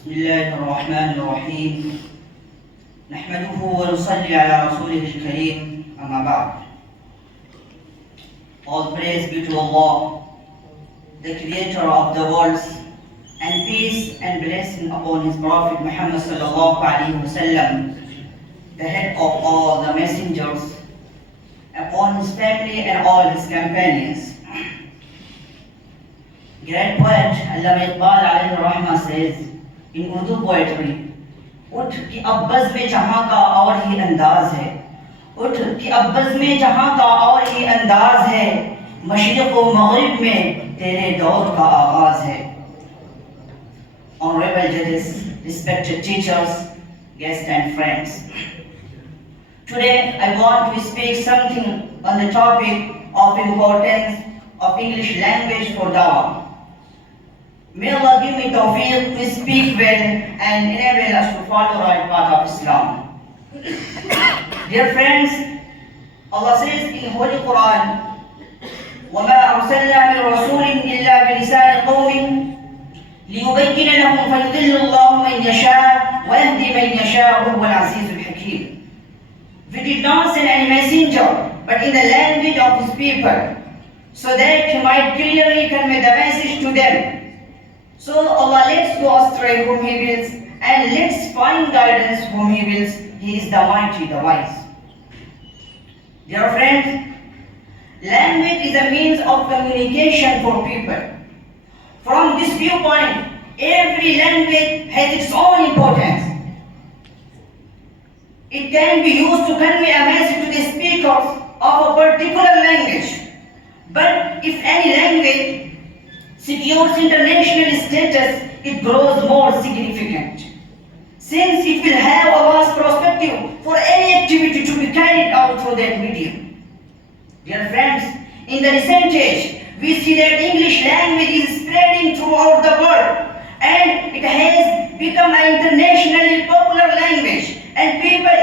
بسم الله الرحمن الرحيم نحمده ونصلي على رسوله الكريم أما بعد. All praise be to Allah, the creator of the worlds, and peace and blessing upon his Prophet Muhammad sallallahu alaihi wasallam, the head of all the messengers, upon his family and all his companions. Great poet Allama Iqbal alayhi rahmah says in Urdu poetry, उठ कि अब buzz में जहाँ का और ही अंदाज है, उठ कि अब बज़ में जहाँ का और ही अंदाज है, मशरिक़ व मग़रिब में तेरे दौर का आगाज़ है. Honorable judges, respected teachers, guests and friends. Today I want to speak something on the topic of importance of English language for dawah. May Allah give me tawfiq to speak well and enable us to follow the right path of Islam. Dear friends, Allah says in Holy Quran, وَمَا أَرْسَلْنَا مِن رَّسُولٍ إِلَّا بِلِسَانِ قَوْمٍ لِيُبَيِّنَ لَهُمْ فَيُضِلُّ اللَّهُ مَن يَشَاءُ وَيَهْدِي مَن يَشَاءُ وَهُوَ الْعَزِيزُ الْحَكِيمُ. We did not send any messenger, but in the language of his people, so that he might clearly convey the message to them. So Allah lets go astray whom He wills, and lets find guidance whom He wills. He is the mighty, the wise. Dear friends, language is a means of communication for people. From this viewpoint, every language has its own importance. It can be used to convey a message to the speakers of a particular language. But if any language secures international status, it grows more significant, since it will have a vast perspective for any activity to be carried out through that medium. Dear friends, in the recent age, we see that English language is spreading throughout the world, and it has become an internationally popular language, and people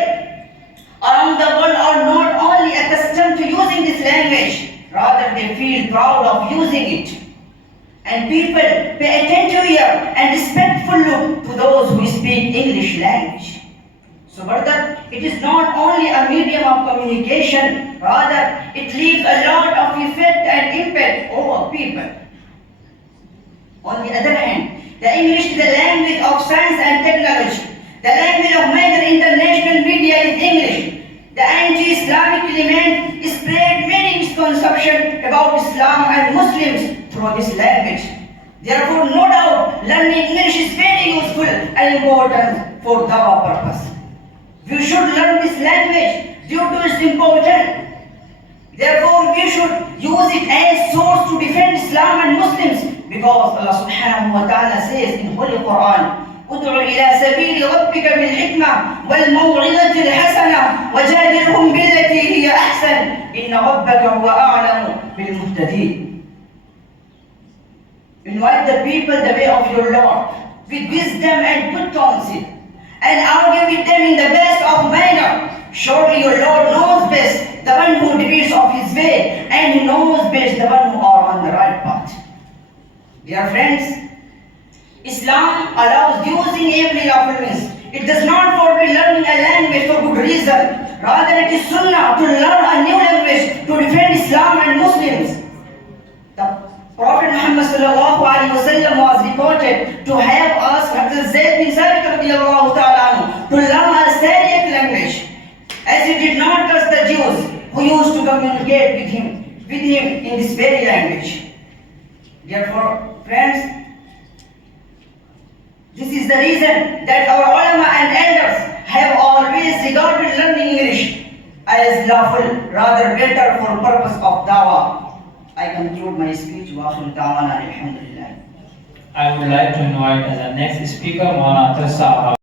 around the world are not only accustomed to using this language, rather they feel proud of using it. And people pay attentive ear and respectful look to those who speak English language. So brother, it is not only a medium of communication, rather it leaves a lot of effect and impact over people. On the other hand, the English is the language of science and technology. The language of major international media is English. The anti-Islamic element spread many misconceptions about Islam and Muslims through this language. Therefore, no doubt, learning English is very useful and important for dawah purpose. We should learn this language due to its importance. Therefore, we should use it as source to defend Islam and Muslims, because Allah subhanahu wa ta'ala says in Holy Quran, ادع إلى سبيل ربك بالحكمة والموعظة الحسنة وجادلهم بالتي هي أحسن إن ربك هو أعلم بالمهتدين. Invite the people the way of your Lord with wisdom and good counsel, and argue with them in the best of manner. Surely your Lord knows best the one who deviates of his way, and He knows best the one who are on the right path. Dear friends, Islam allows using every lawful means. It does not forbid learning a language for good reason. Rather, it is sunnah to learn a new language to defend Islam and Muslims. The Prophet Muhammad sallallahu alaihi wasallam was reported to have asked Hazrat Zayd bin Sabit radiyallahu ta'ala to learn a Syriac language, as he did not trust the Jews who used to communicate with him in this very language. Therefore, friends, this is the reason that our ulama and elders have always regarded learning English as lawful, rather better for purpose of dawah. I conclude my speech. Wa akhiru da'wana alhamdulillah. I would like to invite as the next speaker Maulana Atar Sahab.